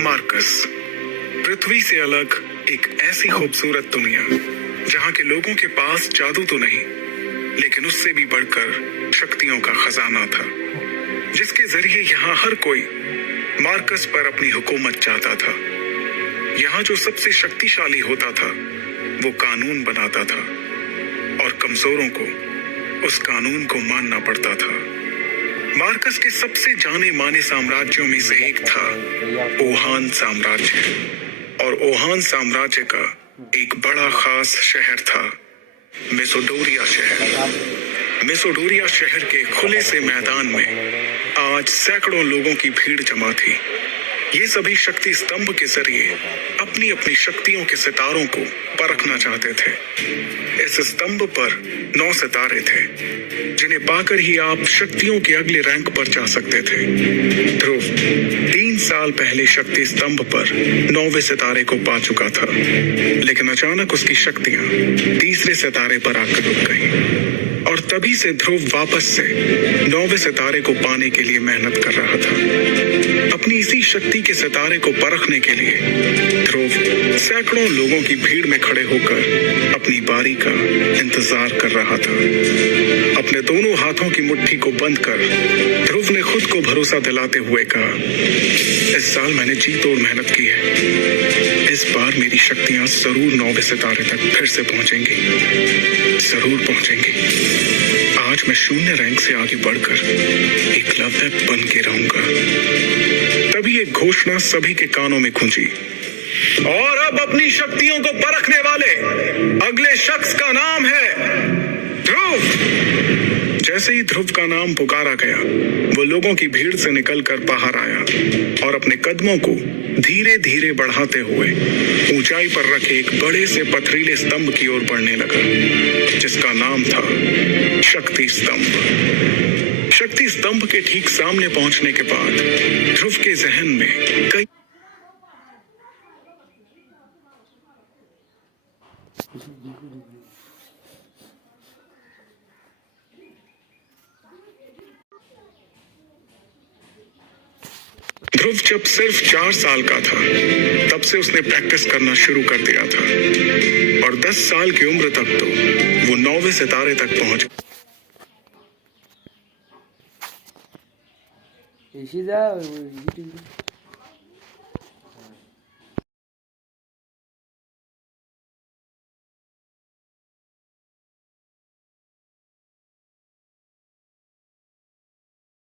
Marcus, पृथ्वी से अलग एक ऐसी खूबसूरत दुनिया जहां के लोगों के पास जादू तो नहीं, लेकिन उससे भी बढ़कर शक्तियों का खजाना था, जिसके जरिए यहाँ हर कोई मार्कस पर अपनी हुकूमत चाहता था। यहाँ जो सबसे शक्तिशाली होता था वो कानून बनाता था और कमजोरों को उस कानून को मानना पड़ता था। मार्कस के सबसे जाने माने साम्राज्यों में से एक था ओहान साम्राज्य, और ओहान साम्राज्य का एक बड़ा खास शहर था मेसोडोरिया शहर। मेसोडोरिया शहर के खुले से मैदान में आज सैकड़ों लोगों की भीड़ जमा थी। ये सभी शक्ति स्तंभ के जरिए अपनी अपनी शक्तियों के सितारों को परखना चाहते थे। इस स्तंभ पर 9 सितारे थे, जिन्हें पाकर ही आप शक्तियों के अगले रैंक पर जा सकते थे। ध्रुव 3 साल पहले शक्ति स्तंभ पर 9वें सितारे को पा चुका था, लेकिन अचानक उसकी शक्तियां तीसरे सितारे पर आकर रुक गईं, और तभी से ध्रुव वापस से 9वें सितारे को पाने के लिए मेहनत कर रहा था। अपनी इसी शक्ति के सितारे को परखने के लिए ध्रुव सैकड़ों लोगों की भीड़ में खड़े होकर अपनी बारी का इंतजार कर रहा था। अपने दोनों हाथों की मुट्ठी को बंद कर ध्रुव ने खुद को भरोसा दिलाते हुए कहा, इस साल मैंने जी तोड़ मेहनत की है। इस बार मेरी शक्तियां जरूर 9वें सितारे तक फिर से पहुंचेंगी, जरूर पहुंचेंगी। आज मैं 0 रैंक से आगे बढ़कर एकलव्य बन के रहूंगा। तभी एक घोषणा सभी के कानों में गूंजी, और अब अपनी शक्तियों को परखने वाले अगले शख्स का नाम है ध्रुव। जैसे ही ध्रुव का नाम पुकारा गया, वो लोगों की भीड़ से निकलकर बाहर आया और अपने कदमों को धीरे धीरे बढ़ाते हुए ऊंचाई पर रखे एक बड़े से पथरीले स्तंभ की ओर बढ़ने लगा, जिसका नाम था शक्ति स्तंभ। शक्ति स्तंभ के ठीक सामने पहुंचने के बाद ध्रुव के जहन में कई ध्रुव जब सिर्फ 4 साल का था, तब से उसने प्रैक्टिस करना शुरू कर दिया था, और 10 साल की उम्र तक तो वो 9वें सितारे तक पहुंच Yeşil daha var.